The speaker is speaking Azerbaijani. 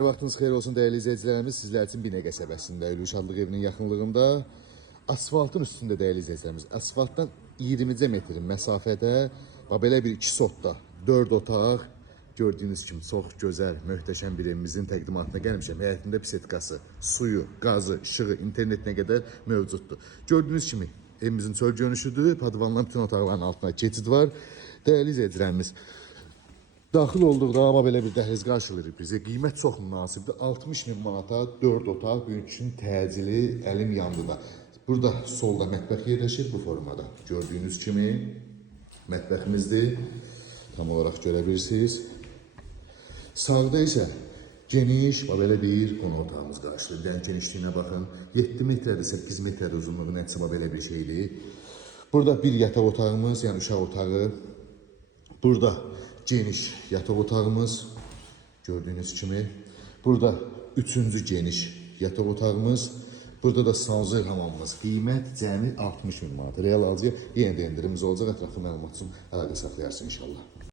Vaxtınız xeyir olsun değerli izleyicilerimiz. Sizler için Binə qəsəbəsində, Ülvi Şadlıq evinin yaxınlığında asfaltın üstündə değerli izleyicilerimiz. Asfaltdan 20 metrin məsafədə belə bir 2 sotda 4 otaq gördüyünüz kimi çox gözəl, möhtəşəm bir evimizin təqdimatına gəlmişəm. Həyətində bisetkası, suyu, qazı, işığı, internetinə qədər mövcuddur. Gördüyünüz kimi evimizin çöl görünüşüdür. Padvanların bütün otaqların altında keçid var. Değerli izleyicilerimiz, daxil olduqda amma belə bir dəhliz qarşılayır bizə. Qiymət çox münasibdir. 60.000 manata 4 otaq, böyük üçün təcili əlim yandıda. Burada solda mətbəx yerləşir bu formada. Gördüyünüz kimi mətbəximizdir. Tam olaraq görə bilirsiniz. Sağda isə geniş, belə deyir, qonaq otağımız qarşılayır. Dən genişliyinə baxın. 7 metrədir, 8 metrədir uzunluğu, nəticə belə bir şeydir. Burada bir yataq otağımız, yəni uşaq otağı. Burada geniş yataq otağımız gördüğünüz kimi. Burada üçüncü geniş yataq otağımız. Burada da sanzır hamamımız. Qiymət cəmi 60.000 manat. Real alıcıya yenə də endirimimiz olacaq. Ətraflı məlumat üçün əlaqə saxlayarsın inşallah.